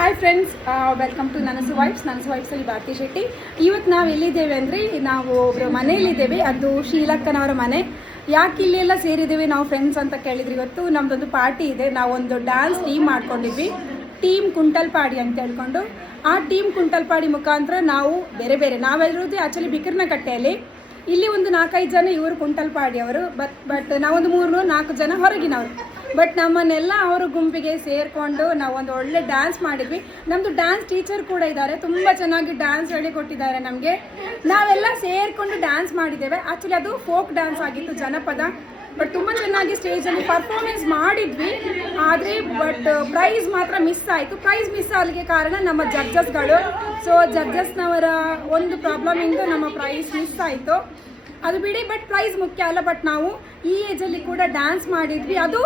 Hi friends, welcome to ನನಸು ವೈಫ್ಸಲ್ಲಿ ಭಾರತಿ ಶೆಟ್ಟಿ. ಇವತ್ತು ನಾವು ಎಲ್ಲಿದ್ದೇವೆ ಅಂದರೆ ನಾವು ಒಬ್ಬರು ಮನೆಯಲ್ಲಿದ್ದೇವೆ. ಅದು ಶೀಲಕ್ಕನವರ ಮನೆ. ಯಾಕೆ ಇಲ್ಲೆಲ್ಲ ಸೇರಿದ್ದೇವೆ ನಾವು ಫ್ರೆಂಡ್ಸ್ ಅಂತ ಕೇಳಿದ್ರಿ. ಇವತ್ತು ನಮ್ಮದೊಂದು ಪಾರ್ಟಿ ಇದೆ. ನಾವೊಂದು ಡ್ಯಾನ್ಸ್ ಟೀಮ್ ಮಾಡ್ಕೊಂಡಿದ್ವಿ, ಟೀಮ್ ಕುಂಟಲ್ಪಾಡಿ ಅಂತ ಹೇಳ್ಕೊಂಡು. ಆ ಟೀಮ್ ಕುಂಟಲ್ಪಾಡಿ ಮುಖಾಂತರ ನಾವು ಬೇರೆ ನಾವೆಲ್ಲರೂ ಆ್ಯಕ್ಚುಲಿ ಬಿಕರ್ನಕಟ್ಟೆಯಲ್ಲಿ, ಇಲ್ಲಿ ಒಂದು 4-5 ಜನ ಇವರು ಕುಂಟಲ್ಪಾಡಿ ಅವರು, ಬಟ್ ನಾವೊಂದು 3-4 ಜನ ಹೊರಗಿನವರು. ಬಟ್ ನಮ್ಮನ್ನೆಲ್ಲ ಅವರು ಗುಂಪಿಗೆ ಸೇರಿಕೊಂಡು ನಾವೊಂದು ಒಳ್ಳೆ ಡ್ಯಾನ್ಸ್ ಮಾಡಿದ್ವಿ. ನಮ್ಮದು ಡ್ಯಾನ್ಸ್ ಟೀಚರ್ ಕೂಡ ಇದ್ದಾರೆ, ತುಂಬ ಚೆನ್ನಾಗಿ ಡ್ಯಾನ್ಸ್ ಹೇಳಿಕೊಟ್ಟಿದ್ದಾರೆ ನಮಗೆ. ನಾವೆಲ್ಲ ಸೇರಿಕೊಂಡು ಡ್ಯಾನ್ಸ್ ಮಾಡಿದ್ದೇವೆ. ಆ್ಯಕ್ಚುಲಿ ಅದು ಫೋಕ್ ಡ್ಯಾನ್ಸ್ ಆಗಿತ್ತು, ಜನಪದ. ಬಟ್ ತುಂಬ ಚೆನ್ನಾಗಿ ಸ್ಟೇಜಲ್ಲಿ ಪರ್ಫಾರ್ಮೆನ್ಸ್ ಮಾಡಿದ್ವಿ. ಆದರೆ ಪ್ರೈಸ್ ಮಾತ್ರ ಮಿಸ್ ಆಯಿತು. ಪ್ರೈಸ್ ಮಿಸ್ ಆಗಲಿಕ್ಕೆ ಕಾರಣ ನಮ್ಮ ಜಡ್ಜಸ್ಗಳು. ಸೊ ಜಡ್ಜಸ್ನವರ ಒಂದು ಪ್ರಾಬ್ಲಮಿಂದ ನಮ್ಮ ಪ್ರೈಸ್ ಮಿಸ್ ಆಯಿತು. ಅದು ಬಿಡಿ, ಬಟ್ ಪ್ರೈಸ್ ಮುಖ್ಯ ಅಲ್ಲ. ಬಟ್ ನಾವು ಈ ಏಜಲ್ಲಿ ಕೂಡ ಡ್ಯಾನ್ಸ್ ಮಾಡಿದ್ವಿ. ಅದು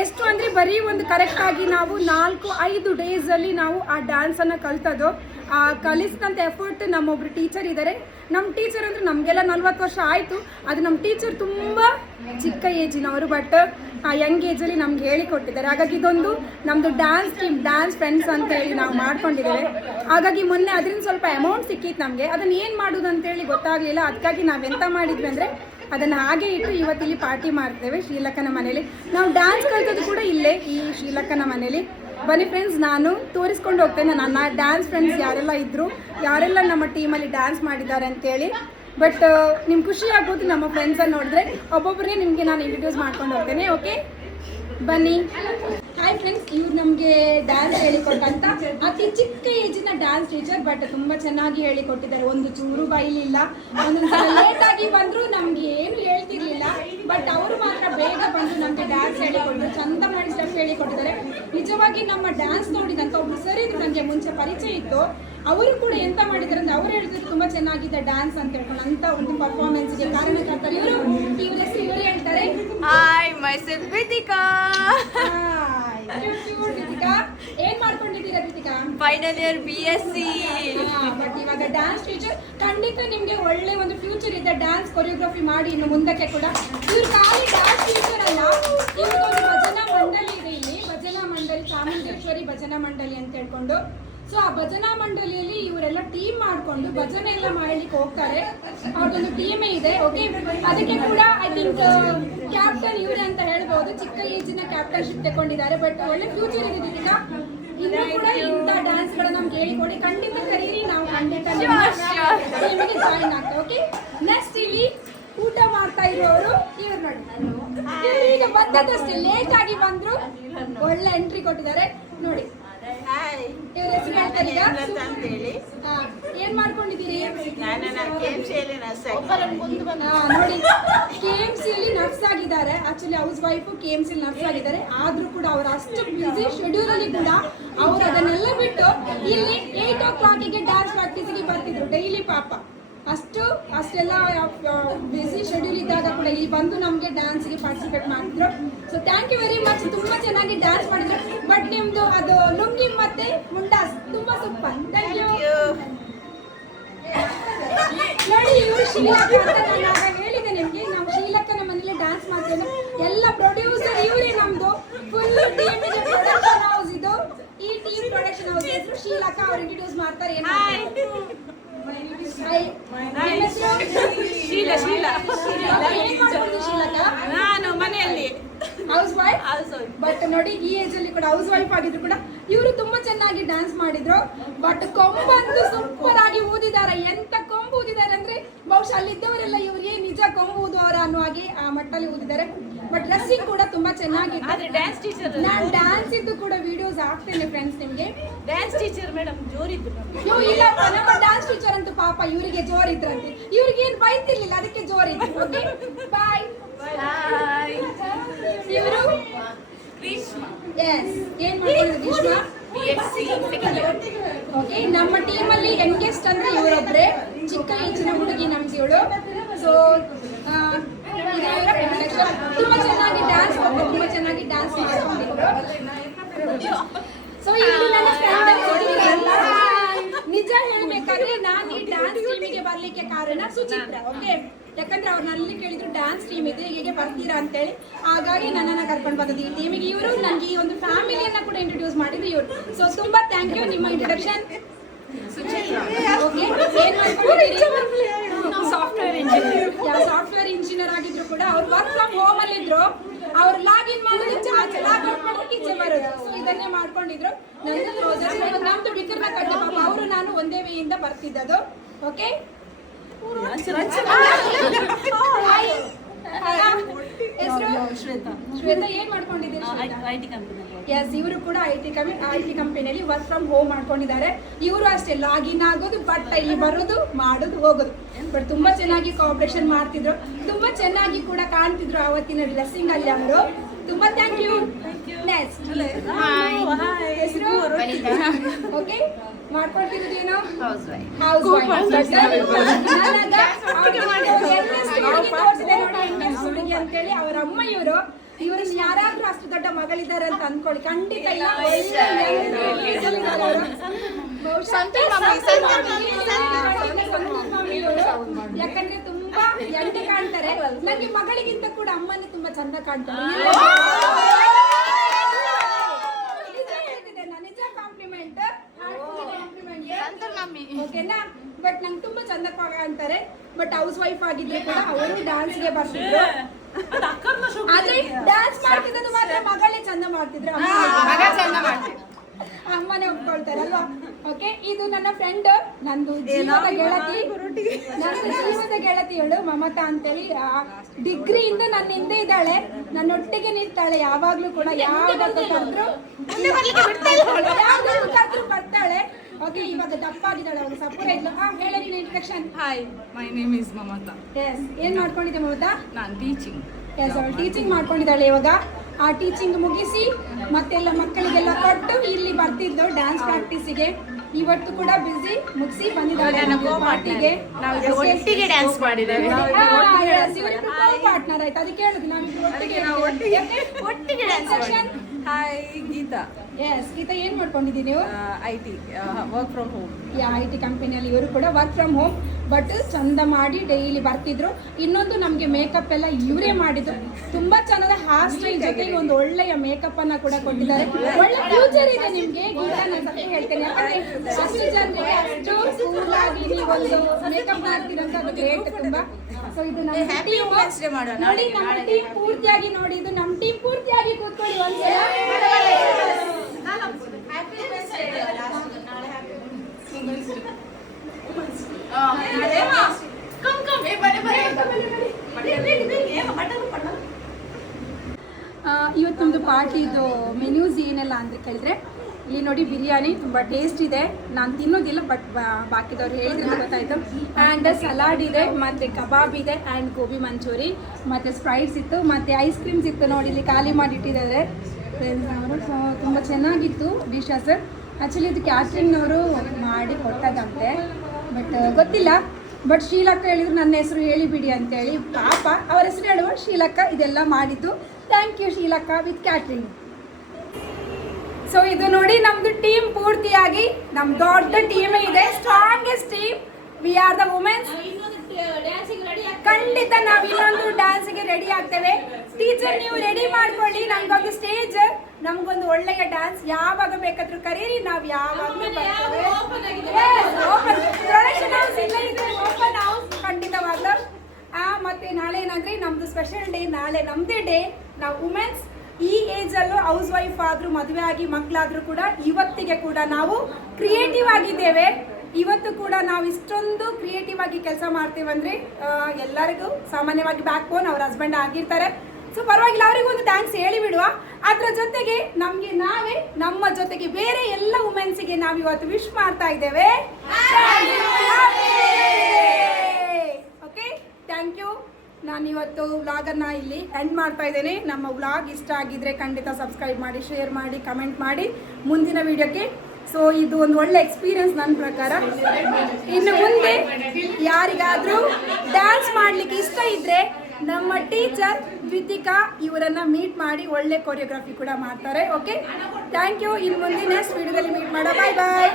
ಎಷ್ಟು ಅಂದರೆ ಬರೀ ಒಂದು ಕರೆಕ್ಟಾಗಿ ನಾವು 4-5 ಡೇಸಲ್ಲಿ ನಾವು ಆ ಡ್ಯಾನ್ಸನ್ನು ಕಲ್ತದ್ದು. ಆ ಕಲಿಸಿದಂಥ ಎಫರ್ಟ್ ನಮ್ಮೊಬ್ರು ಟೀಚರ್ ಇದ್ದಾರೆ. ನಮ್ಮ ಟೀಚರ್ ಅಂದರೆ ನಮಗೆಲ್ಲ 40 ವರ್ಷ ಆಯಿತು. ಅದು ನಮ್ಮ ಟೀಚರ್ ತುಂಬ ಚಿಕ್ಕ ಏಜಿನವರು, ಬಟ್ ಆ ಯಂಗ್ ಏಜಲ್ಲಿ ನಮ್ಗೆ ಹೇಳಿಕೊಟ್ಟಿದ್ದಾರೆ. ಹಾಗಾಗಿ ಇದೊಂದು ನಮ್ಮದು ಡ್ಯಾನ್ಸ್ ಟೀಮ್, ಡ್ಯಾನ್ಸ್ ಫ್ರೆಂಡ್ಸ್ ಅಂತ ಹೇಳಿ ನಾವು ಮಾಡ್ಕೊಂಡಿದ್ದೇವೆ. ಹಾಗಾಗಿ ಮೊನ್ನೆ ಅದರಿಂದ ಸ್ವಲ್ಪ ಅಮೌಂಟ್ ಸಿಕ್ಕಿತ್ತು ನಮಗೆ. ಅದನ್ನು ಏನು ಮಾಡೋದು ಅಂತೇಳಿ ಗೊತ್ತಾಗಲಿಲ್ಲ. ಅದಕ್ಕಾಗಿ ನಾವೆಂತ ಮಾಡಿದ್ವಿ ಅಂದರೆ ಅದನ್ನು ಹಾಗೆ ಇಟ್ಟು ಇವತ್ತಿಲ್ಲಿ ಪಾರ್ಟಿ ಮಾಡ್ತೇವೆ ಶ್ರೀಲಕ್ಕನ ಮನೇಲಿ. ನಾವು ಡ್ಯಾನ್ಸ್ ಕಲಿತದ್ದು ಕೂಡ ಇಲ್ಲೇ ಈ ಶ್ರೀಲಕ್ಕನ ಮನೇಲಿ. ಬನ್ನಿ ಫ್ರೆಂಡ್ಸ್, ನಾನು ತೋರಿಸ್ಕೊಂಡು ಹೋಗ್ತೇನೆ ನನ್ನ ಡ್ಯಾನ್ಸ್ ಫ್ರೆಂಡ್ಸ್ ಯಾರೆಲ್ಲ ಇದ್ದರು, ಯಾರೆಲ್ಲ ನಮ್ಮ ಟೀಮಲ್ಲಿ ಡ್ಯಾನ್ಸ್ ಮಾಡಿದ್ದಾರೆ ಅಂತೇಳಿ. ಬಟ್ ನಿಮ್ಗೆ ಖುಷಿ ಆಗ್ಬೋದು ನಮ್ಮ ಫ್ರೆಂಡ್ಸನ್ನು ನೋಡಿದ್ರೆ. ಒಬ್ಬೊಬ್ಬರೇ ನಿಮಗೆ ನಾನು ಇಂಟ್ರೊಡ್ಯೂಸ್ ಮಾಡ್ಕೊಂಡು ಹೋಗ್ತೇನೆ. ಓಕೆ, ಬನ್ನಿ. ಹಾಯ್ ಫ್ರೆಂಡ್ಸ್, ಇವ್ರು ನಮಗೆ ಡ್ಯಾನ್ಸ್ ಹೇಳಿಕೊಟ್ಟಂತ ಅತಿ ಚಿಕ್ಕ ಏಜಿನ ಡ್ಯಾನ್ಸ್ ಟೀಚರ್. ಬಟ್ ತುಂಬ ಚೆನ್ನಾಗಿ ಹೇಳಿಕೊಟ್ಟಿದ್ದಾರೆ. ಒಂದು ಚೂರು ಬೈಲಿಲ್ಲ. ಒಂದೊಂದ್ಸಲ ಲೇಟಾಗಿ ಬಂದರೂ ನಮ್ಗೆ ಏನು ಹೇಳ್ತಿರ್ಲಿಲ್ಲ. ಬಟ್ ಅವರು ಮಾತ್ರ ಬೇಗ ಬಂದು ನಮಗೆ ಡ್ಯಾನ್ಸ್ ಹೇಳಿಕೊಟ್ಟರು, ಚಂದ ಮಾಡಿ ಸ್ಟೆಪ್ ಹೇಳಿಕೊಟ್ಟಿದ್ದಾರೆ. ನಿಜವಾಗಿ ನಮ್ಮ ಡ್ಯಾನ್ಸ್ ನೋಡಿದಂತ ಒಬ್ರು ಸರ್ ಇದ್ರು, ನನಗೆ ಮುಂಚೆ ಪರಿಚಯ ಇತ್ತು. ಅವರು ಕೂಡ ಎಂತ ಮಾಡಿದ್ದಾರೆ ಅಂದ್ರೆ ಅವ್ರು ಹೇಳಿದ್ರು ತುಂಬ ಚೆನ್ನಾಗಿದೆ ಡ್ಯಾನ್ಸ್ ಅಂತ ಹೇಳ್ಕೊಂಡು. ಅಂತ ಒಂದು ಪರ್ಫಾರ್ಮೆನ್ಸ್ಗೆ ಕಾರಣಕರ್ತರು ಇವರು. ಇವ್ರ ಹೆಸರು ಇವರು ಹೇಳ್ತಾರೆ. Hi, myself Ritika. ರಿತಿಕಾ, ಏನ್ ಮಾಡ್ಕೊಂಡಿದ್ದೀರಾ Ritika? Final year BSc. But ಇವಾಗ ಡ್ಯಾನ್ಸ್ ಟೀಚರ್. ಖಂಡಿತ ನಿಮ್ಗೆ ಒಳ್ಳೆ ಒಂದು ಫ್ಯೂಚರ್ ಇದೆ. ಡ್ಯಾನ್ಸ್ ಕೊರಿಯೋಗ್ರಫಿ ಮಾಡಿ ಇನ್ನು ಮುಂದಕ್ಕೆ ಕೂಡ. ಇವ್ರು ಖಾಲಿ ಡ್ಯಾನ್ಸ್ ಟೀಚರ್ ಅಲ್ಲ, ಇವ್ರಿಗೊಂದು ಭಜನಾ ಮಂಡಳಿ ಇದೆ ಇಲ್ಲಿ. ಭಜನಾ ಮಂಡಳಿ, ಚಾಮುಂಡೇಶ್ವರಿ ಭಜನಾ ಮಂಡಳಿ ಅಂತ ಹೇಳ್ಕೊಂಡು. ಸೊ ಆ ಭಜನಾ ಮಂಡಳಿಯಲ್ಲಿ ಇವರೆಲ್ಲ ಟೀಮ್ ಮಾಡಿಕೊಂಡು ಭಜನೆ ಎಲ್ಲ ಮಾಡ್ಲಿಕ್ಕೆ ಹೋಗ್ತಾರೆ. ಅವ್ರದ್ದೊಂದು ಟೀಮೇ ಇದೆ. ಓಕೆ, ಅದಕ್ಕೆ ಕೂಡ ಐ ಥಿಂಕ್ ಕ್ಯಾಪ್ಟನ್ ಇವರೇ ಅಂತ ಹೇಳ್ಬೋದು. ಚಿಕ್ಕ ಏಜಿನ ಕ್ಯಾಪ್ಟನ್ಶಿಪ್ ತಗೊಂಡಿದ್ದಾರೆ. ಬಟ್ ಒಳ್ಳೆ ಫ್ಯೂಚರ್ ಇದೆ ಈಗ. ಇನ್ನೂ ಕೂಡ ಇಂಥ ಡ್ಯಾನ್ಸ್ಗಳು ನಮ್ಗೆ ಹೇಳಿಕೊಡಿ. ಖಂಡಿತ ಕರೀರಿ, ನಾವು ಖಂಡಿತ ಟೀಮಿಗೆ ಜಾಯಿನ್ ಆಗ್ತೇವೆ. ಓಕೆ, ನೆಕ್ಸ್ಟ್ ಇಲ್ಲಿ ಊಟ ಮಾಡ್ತಾ ಇರೋರು ಇವ್ರು ನೋಡಿ. ಈಗ ಬಂದದಷ್ಟೇ ಲೇಟ್ ಆಗಿ ಬಂದ್ರು, ಒಳ್ಳೆ ಎಂಟ್ರಿ ಕೊಟ್ಟಿದ್ದಾರೆ ನೋಡಿ. ಏನ್ ಮಾಡ್ಕೊಂಡಿದ್ದೀರಿ? ನೋಡಿ, KMCಯಲ್ಲಿ ನರ್ಸ್ ಆಗಿದ್ದಾರೆ. ಆಕ್ಚುಲಿ ಹೌಸ್ ವೈಫ್ KMCಯಲ್ಲಿ ನರ್ಸ್ ಆಗಿದ್ದಾರೆ. ಆದ್ರೂ ಕೂಡ ಅವ್ರ ಅಷ್ಟು ಬಿಸಿ ಶೆಡ್ಯೂಲ್ ಅಲ್ಲಿ ಕೂಡ ಅವ್ರು ಅದನ್ನೆಲ್ಲ ಬಿಟ್ಟು ಇಲ್ಲಿ 8 o'clock ಡ್ಯಾನ್ಸ್ ಪ್ರಾಕ್ಟೀಸ್ಗೆ ಬರ್ತಿದ್ರು ಡೈಲಿ. ಪಾಪ ಅಷ್ಟೆಲ್ಲ ಬಿಸಿ ಶೆಡ್ಯೂಲ್ ಇದ್ದಾಗ ಕೂಡ ಇಲ್ಲಿ ಬಂದು ನಮಗೆ ಡ್ಯಾನ್ಸ್ಗೆ ಪಾರ್ಟಿಸಿಪೇಟ್ ಮಾಡಿದ್ರು. So thank you very much. ತುಂಬಾ ಚೆನ್ನಾಗಿ ಡ್ಯಾನ್ಸ್ ಮಾಡಿದ್ರು. ಬಟ್ ನಿಮ್ದು ಅದು ಲುಂಗಿ ಮತ್ತೆ ಮುಂಡಾಸ್ ತುಂಬಾ ಸೂಪರ್. Thank you. ನೋಡಿ, ಇವರು ಶ್ರೀಲಕ್ಕ ಅಂತ ನಾನು ಆಗ ಹೇಳಿದೆ ನಿಮ್ಗೆ. ನಾವು ಶ್ರೀಲಕ್ಕನ ಮನೇಲಿ ಡ್ಯಾನ್ಸ್ ಮಾಡ್ತೇವೆ. ಎಲ್ಲ ಪ್ರೊಡ್ಯೂಸರ್ ಇವರೇ. ನಮ್ದು ಫುಲ್ ಟೀಮ್ ಪ್ರೊಡಕ್ಷನ್ ಹೌಸ್ ಇದು. ಈ ಟೀಮ್ ಪ್ರೊಡಕ್ಷನ್ ಹೌಸ್ ಹೆಸರು ಶ್ರೀಲಕ್ಕ. ಅವ್ರು ಇಂಟ್ರೊಡ್ಯೂಸ್ ಮಾಡ್ತಾರೆ. ನಾನು ಮನೆಯಲ್ಲಿ ಹೌಸ್ ವೈಫ್. ಬಟ್ ನೋಡಿ, ಈ ಏಜ್ ಅಲ್ಲಿ ಕೂಡ ಹೌಸ್ ವೈಫ್ ಆಗಿದ್ರು ಕೂಡ ಇವರು ತುಂಬಾ ಚೆನ್ನಾಗಿ ಡ್ಯಾನ್ಸ್ ಮಾಡಿದ್ರು. ಬಟ್ ಕೊಂಬಂತೂ ಸೂಪರ್ ಆಗಿ ಊದಿದ್ದಾರೆ. ಎಂತ ಕೊಂಬು ಊದಿದ್ದಾರೆ ಅಂದ್ರೆ ಬಹುಶಃ ಅಲ್ಲಿದ್ದವರೆಲ್ಲ ಇವ್ರಿಗೆ ನಿಜ ಕೊಂಬು ಊದುವರ ಅನ್ನೋ ಹಾಗೆ ಆ ಮಟ್ಟಲ್ಲಿ ಊದಿದ್ದಾರೆ. ಬಟ್ ಡ್ರೆಸ್ಸಿಂಗ್ ಕೂಡ ತುಂಬಾ ಚೆನ್ನಾಗಿತ್ತು. ಡ್ಯಾನ್ಸ್ ಟೀಚರ್, ನಾನು ಡ್ಯಾನ್ಸ್ ಇದ್ದು ಕೂಡ ವಿಡಿಯೋಸ್ ಹಾಕ್ತೇನೆ ಫ್ರೆಂಡ್ಸ್ ನಿಮ್ಗೆ. ಡ್ಯಾನ್ಸ್ ಟೀಚರ್ ಮೇಡಮ್ ಜೋರಿದ್ರು. ಇಲ್ಲ, ನಮ್ಮ ಡ್ಯಾನ್ಸ್ ಟೀಚರ್ ಅಂತೂ ಪಾಪ ಇವರಿಗೆ ಜೋರಿದ್ರಂತೆ. ಇವ್ರಿಗೆ ಏನ್ ಬೈತಿರ್ಲಿಲ್ಲ, ಅದಕ್ಕೆ ಜೋರಿದ್ರು. ಓಕೆ, ಬಾಯ್. ಇವರು ಗ್ರೀಷ್ಮಾ. ಎಸ್, ಏನ್ ಮಾಡ್ಕೊಂಡಿದ್ರು Greeshma? BSc second year. Okay, ನಮ್ಮ ಟೀಮಲ್ಲಿ ಯಂಗೆಸ್ಟ್ ಅಂದ್ರೆ ಇವರೊಬ್ರೆ, ಚಿಕ್ಕ ಏಜಿನ ಹುಡುಗಿ ನಮ್ಗೆ ಇವಳು. ಸೊ ತುಂಬಾ ಚೆನ್ನಾಗಿ ಡ್ಯಾನ್ಸ್ ಮಾಡ್ತಾರೆ, ತುಂಬಾ ಚೆನ್ನಾಗಿ ಡ್ಯಾನ್ಸ್ ಮಾಡ್ಕೊಂಡಿದ್ರು. ಸೊ ಇಲ್ಲಿ ನನ್ನ ನಿಜ ಹೇಳ್ಬೇಕಾದ್ರೆ ನಾನು ಈ ಡ್ಯಾನ್ಸ್ ಟೀಮಿಗೆ ಬರ್ಲಿಕ್ಕೆ ಕಾರಣ ಸುಚಿತ್ರ. ಓಕೆ, ಯಾಕಂದ್ರೆ ಅವ್ರನ್ನಲ್ಲಿ ಕೇಳಿದ್ರು ಡ್ಯಾನ್ಸ್ ಟೀಮ್ ಇದೆ ಹೀಗೆ ಬರ್ತೀರಾ ಅಂತೇಳಿ, ಹಾಗಾಗಿ ನನ್ನನ್ನು ಕರ್ಕೊಂಡು ಬಂದದ್ದು ಈ ಟೀಮಿಗೆ. ಇವರು ನನಗೆ ಈ ಒಂದು ಫ್ಯಾಮಿಲಿಯನ್ನ ಕೂಡ ಇಂಟ್ರೊಡ್ಯೂಸ್ ಮಾಡಿದ್ರು ಇವರು. ಸೊ ತುಂಬಾ ಥ್ಯಾಂಕ್ ಯು ನಿಮ್ಮ ಇಂಟ್ರೊಡಕ್ಷನ್. ಸಾಫ್ಟ್ವೇರ್ ಇಂಜಿನಿಯರ್ ಆಗಿದ್ರು ಕೂಡ ಅವ್ರು ವರ್ಕ್ ಫ್ರಮ್ ಹೋಮ್ ಅಲ್ಲಿ ಇದ್ರು. ಅವ್ರು ಲಾಗಿನ್ ಮಾಡೋದು ಈಚೆ ಬರೋದು, ಸೊ ಇದನ್ನೇ ಮಾಡ್ಕೊಂಡಿದ್ರು. ನಮ್ದು ಬಿಕರ್ನ ಕಟ್ಟಿ ಪಾಪ ಅವರು ನಾನು ಒಂದೇ ವೇಯಿಂದ ಬರ್ತಿದ್ದದು. ಓಕೆ, ಶ್ವೇತಾ ಏನ್ ಮಾಡ್ಕೊಂಡಿದ್ದೀರಿ? ಎಸ್, ಇವರು ಕೂಡ ಐ ಟಿ ಕಂಪನಿಯಲ್ಲಿ ವರ್ಕ್ ಫ್ರಮ್ ಹೋಮ್ ಮಾಡ್ಕೊಂಡಿದ್ದಾರೆ. ಇವರು ಅಷ್ಟೇ ಲಾಗಿನ್ ಆಗೋದು, ಬಟ್ ಇಲ್ಲಿ ಬರೋದು, ಮಾಡೋದು, ಹೋಗೋದು. ಬಟ್ ತುಂಬಾ ಚೆನ್ನಾಗಿ ಕೋಆಪರೇಷನ್ ಮಾಡ್ತಿದ್ರು, ತುಂಬಾ ಚೆನ್ನಾಗಿ ಕೂಡ ಕಾಣ್ತಿದ್ರು ಅವತ್ತಿನ ಡ್ರೆಸ್ಸಿಂಗ್ ಅಲ್ಲಿ ಅವರು. ತುಂಬಾ ಥ್ಯಾಂಕ್ ಯು. ನೆಕ್ಸ್ಟ್ ಹೆಸರು ಓಕೆ, ಮಾಡ್ಕೊಳ್ತಿರೋದೇನು? House wife. ಅಂತೇಳಿ ಅವರ ಅಮ್ಮ ಇವರು. ಇವ್ರನ್ನ ಯಾರಾದ್ರೂ ಅಷ್ಟು ದೊಡ್ಡ ಮಗಳಿದ್ದಾರೆ ಅಂತ ಅನ್ಕೊಳ್ಳಿ, ಖಂಡಿತ ಇಲ್ಲ. ಯಾಕಂದ್ರೆ ತುಂಬಾ ಎಂಟೆ ಕಾಣ್ತಾರೆ. ನನಗೆ ಮಗಳಿಗಿಂತ ಕೂಡ ಅಮ್ಮನೇ ತುಂಬಾ ಚಂದ ಕಾಣ್ತಾರೆ. ನಿಜ ಕಾಂಪ್ಲಿಮೆಂಟ್ ಓಕೆನಾ? ಬಟ್ ನಂಗೆ ತುಂಬಾ ಚಂದ ಕಾಣ್ತಾರೆ. ಬಟ್ ಹೌಸ್ ವೈಫ್ ಆಗಿದ್ರು ಕೂಡ ಅವರು ಡ್ಯಾನ್ಸ್ಗೆ ಬರ್ತಿದ್ರು. ಆದ್ರೆ ಡ್ಯಾನ್ಸ್ ಮಾಡ್ತಿದ್ದು ಮಾತ್ರ ಮಗಳೇ ಚಂದ ಮಾಡ್ತಿದ್ರು, ಅಮ್ಮನೇ ಒಪ್ಕೊಳ್ತಾರಲ್ವಾ? ಓಕೆ, ಇದು ನನ್ನ ಫ್ರೆಂಡ್, ನಂದು ಜೀವದ ಗೆಳತಿ ಹೇಳು ಮಮತಾ ಅಂತೇಳಿ. ಡಿಗ್ರಿಯಿಂದ ನನ್ನ ಹಿಂದೆ ಇದ್ದಾಳೆ, ನನ್ನೊಟ್ಟಿಗೆ ನಿಂತಾಳೆ ಯಾವಾಗ್ಲೂ ಕೂಡ. ಯಾವ್ದಾದ್ರು ಕರೆದ್ರು ಬರ್ತಾಳೆ. ಓಕೆ, ಇವಾಗ ದಪ್ಪಾಗಿದ್ದಾಳೆ, ಅವ್ರು ಸಪೋರ್ಟ್ ಇದ್ಲು. ಹೇಳಿ ನೀನು introduction. Hi, my name is Mamata. Yes, ಏನ್ ಮಾಡ್ಕೊಂಡಿದ್ದೆ ಮಮತಾ? ನಾನು ಟೀಚಿಂಗ್. ಎಸ್, ಅವಳು ಟೀಚಿಂಗ್ ಮಾಡ್ಕೊಂಡಿದ್ದಾಳೆ ಇವಾಗ. ಆ ಟೀಚಿಂಗ್ ಮುಗಿಸಿ ಮತ್ತೆಲ್ಲ ಮಕ್ಕಳಿಗೆಲ್ಲ ಕೊಟ್ಟು ಇಲ್ಲಿ ಬರ್ತಿದ್ದು ಡ್ಯಾನ್ಸ್ ಪ್ರಾಕ್ಟೀಸಿಗೆ. ಇವತ್ತು ಕೂಡ ಬಿಸಿ ಮುಗಿಸಿ ಬಂದಿದ್ದಾಳೆ ಪಾರ್ಟಿಗೆ. ಒಟ್ಟಿಗೆ ಡ್ಯಾನ್ಸ್ ಮಾಡಿದ್ದೇವೆ. ಪಾರ್ಟ್ನರ್ ಆಯ್ತು, ಅದಕ್ಕೆ ಹೇಳುದು ನಾವು ಒಟ್ಟಿಗೆ dance. Hi, Geeta. Yes, Geeta ಏನ್ ಮಾಡ್ಕೊಂಡಿದ್ದೀನಿ ನೀವು? IT work from home. IT ಕಂಪನಿಯಲ್ಲಿ ಇವರು ಕೂಡ ವರ್ಕ್ ಫ್ರಮ್ ಹೋಮ್, ಬಟ್ ಚಂದ ಮಾಡಿ ಡೈಲಿ ಬರ್ತಿದ್ರು. ಇನ್ನೊಂದು ನಮಗೆ ಮೇಕಪ್ ಎಲ್ಲ ಇವರೇ ಮಾಡಿದ್ರು. ತುಂಬಾ ಚೆನ್ನಾದ ಹೇರ್ ಸ್ಟೈಲ್ ಜೊತೆಗೆ ಒಂದು ಒಳ್ಳೆಯ ಮೇಕಪ್ ಅನ್ನ ಕೂಡ ಕೊಟ್ಟಿದ್ದಾರೆ. ಒಳ್ಳೆ ಫ್ಯೂಚರ್ ಇದೆ ನಿಮ್ಗೆ ಗೀತಾ, ನಾನು ಸತ್ಯ ಹೇಳ್ತೇನೆ. ಯಾಕಂದ್ರೆ ಅಷ್ಟು ಜನರಿಗೆ ಅಷ್ಟು ಕೂಲ್ ಆಗಿ ನೀವೊಂದು ಮೇಕಪ್ ಮಾಡ್ತೀರಂತ ಅದು ಗ್ರೇಟ್ ತುಂಬಾ. ಸೊ ಇದು ನಮ್ಮ ಟೀಮ್ ನೋಡಿ, ನಮ್ಮ ಟೀಮ್ ಪೂರ್ತಿಯಾಗಿ ನೋಡಿ, ಇದು ನಮ್ಮ ಟೀಮ್ ಪೂರ್ತಿಯಾಗಿ ಕೂತ್ಕೊಳ್ಳಿ ಒಂದ್ಸಲ. ಇವತ್ತು ನಮ್ಮದು ಪಾರ್ಟಿದು ಮೆನ್ಯೂಸ್ ಏನೆಲ್ಲ ಅಂತ ಕೇಳಿದ್ರೆ, ಇಲ್ಲಿ ನೋಡಿ ಬಿರಿಯಾನಿ ತುಂಬ ಟೇಸ್ಟ್ ಇದೆ. ನಾನು ತಿನ್ನೋದಿಲ್ಲ, ಬಟ್ ಬಾಕಿದವ್ರು ಹೇಳಿದ್ರೆ ಗೊತ್ತಾಯಿತು. ಆ್ಯಂಡ್ ಸಲಾಡ್ ಇದೆ, ಮತ್ತು ಕಬಾಬ್ ಇದೆ, ಆ್ಯಂಡ್ ಗೋಬಿ ಮಂಚೂರಿ, ಮತ್ತು ಸ್ಪ್ರೈಟ್ಸ್ ಇತ್ತು, ಮತ್ತು ಐಸ್ ಕ್ರೀಮ್ಸ್ ಇತ್ತು. ನೋಡಿ ಇಲ್ಲಿ ಖಾಲಿ ಮಾಡಿಟ್ಟಿದ್ದಾರೆ ಫ್ರೆಂಡ್ಸ್ ಅವರು. ಸೊ ತುಂಬ ಚೆನ್ನಾಗಿತ್ತು ಡಿಶಸ್. ಆ್ಯಕ್ಚುಲಿ ಇದು ಕ್ಯಾಟ್ರಿಂಗ್ನವರು ಮಾಡಿ ಕೊಟ್ಟದಂತೆ, ಬಟ್ ಗೊತ್ತಿಲ್ಲ. ಬಟ್ ಶ್ರೀಲಕ್ಕ ಹೇಳಿದ್ರು ನನ್ನ ಹೆಸರು ಹೇಳಿಬಿಡಿ ಅಂತೇಳಿ. ಪಾಪ ಅವರ ಹೆಸರು ಹೇಳುವ ಶ್ರೀಲಕ್ಕ ಇದೆಲ್ಲ ಮಾಡಿದ್ದು. ಥ್ಯಾಂಕ್ ಯು ಶ್ರೀಲಕ್ಕ ವಿತ್ ಕ್ಯಾಟ್ರಿಂಗ್. ಸೊ ಇದು ನೋಡಿ ನಮ್ದು ಟೀಮ್ ಪೂರ್ತಿಯಾಗಿ, ನಮ್ ದೊಡ್ಡ ಟೀಮ್ ಇದೆ, strongest team. We are the womens. ಖಂಡಿತ ನಾವು ಇನ್ನೊಂದು ಡ್ಯಾನ್ಸ್ಗೆ ರೆಡಿ ಆಗ್ತೇವೆ. ಟೀಚರ್ ನೀವು ರೆಡಿ ಮಾಡ್ಕೊಳ್ಳಿ, ನಮ್ಗೊಂದು ಸ್ಟೇಜ್, ನಮ್ಗೊಂದು ಒಳ್ಳೆಯ ಡ್ಯಾನ್ಸ್ ಯಾವಾಗ ಬೇಕಾದ್ರೂ ಕರೀರಿ, ನಾವು ಯಾವಾಗಲೂ ಓಪನ್ ಹೌಸ್ ಖಂಡಿತವಾಗ್ಲೂ. ಮತ್ತೆ ನಾಳೆ ಏನಂದ್ರೆ ನಮ್ದು ಸ್ಪೆಷಲ್ ಡೇ, ನಾಳೆ ನಮ್ದೇ ಡೇ. ನಾವು ವುಮೆನ್ಸ್ ಈ ಏಜ್ ಅಲ್ಲೂ ಹೌಸ್ ವೈಫ್ ಆದ್ರೂ, ಮದುವೆ ಆಗಿ ಮಕ್ಕಳಾದ್ರೂ ಕೂಡ ಇವತ್ತಿಗೆ ಕೂಡ ನಾವು ಕ್ರಿಯೇಟಿವ್ ಆಗಿದ್ದೇವೆ. ಇವತ್ತು ಕೂಡ ನಾವು ಇಷ್ಟೊಂದು ಕ್ರಿಯೇಟಿವ್ ಆಗಿ ಕೆಲಸ ಮಾಡ್ತೀವಂದ್ರೆ ಎಲ್ಲರಿಗೂ ಸಾಮಾನ್ಯವಾಗಿ ಬ್ಯಾಕ್ ಬೋನ್ ಅವ್ರ ಹಸ್ಬೆಂಡ್ ಆಗಿರ್ತಾರೆ. ಸೊ ಪರವಾಗಿಲ್ಲ, ಅವರಿಗೂ ಒಂದು ಥ್ಯಾಂಕ್ಸ್ ಹೇಳಿಬಿಡುವ. ಅದರ ಜೊತೆಗೆ ನಮಗೆ ನಾವೇ ನಮ್ಮ ಜೊತೆಗೆ ಬೇರೆ ಎಲ್ಲ ವುಮೆನ್ಸಿಗೆ ನಾವು ಇವತ್ತು ವಿಶ್ ಮಾಡ್ತಾ ಇದ್ದೇವೆ. Okay, thank you. ನಾನು ಇವತ್ತು ವ್ಲಾಗನ್ನು ಇಲ್ಲಿ ಎಂಡ್ ಮಾಡ್ತಾ ಇದ್ದೇನೆ. ನಮ್ಮ ವ್ಲಾಗ್ ಇಷ್ಟ ಆಗಿದ್ರೆ ಖಂಡಿತ ಸಬ್ಸ್ಕ್ರೈಬ್ ಮಾಡಿ, ಶೇರ್ ಮಾಡಿ, ಕಮೆಂಟ್ ಮಾಡಿ ಮುಂದಿನ ವಿಡಿಯೋಕ್ಕೆ. ಸೊ ಇದು ಒಂದು ಒಳ್ಳೆ ಎಕ್ಸ್ಪೀರಿಯನ್ಸ್ ನನ್ನ ಪ್ರಕಾರ. ಇನ್ನು ಮುಂದೆ ಯಾರಿಗಾದರೂ ಡ್ಯಾನ್ಸ್ ಮಾಡಲಿಕ್ಕೆ ಇಷ್ಟ ಇದ್ದರೆ ನಮ್ಮ ಟೀಚರ್ ದ್ವಿತಿಕಾ ಇವರನ್ನು ಮೀಟ್ ಮಾಡಿ ಒಳ್ಳೆ ಕೊರಿಯೋಗ್ರಫಿ ಕೂಡ ಮಾಡ್ತಾರೆ. Okay, thank you. ಇನ್ನು ಮುಂದೆ ನೆಕ್ಸ್ಟ್ ವಿಡಿಯೋದಲ್ಲಿ ಮೀಟ್ ಮಾಡೋ. ಬಾಯ್ ಬಾಯ್.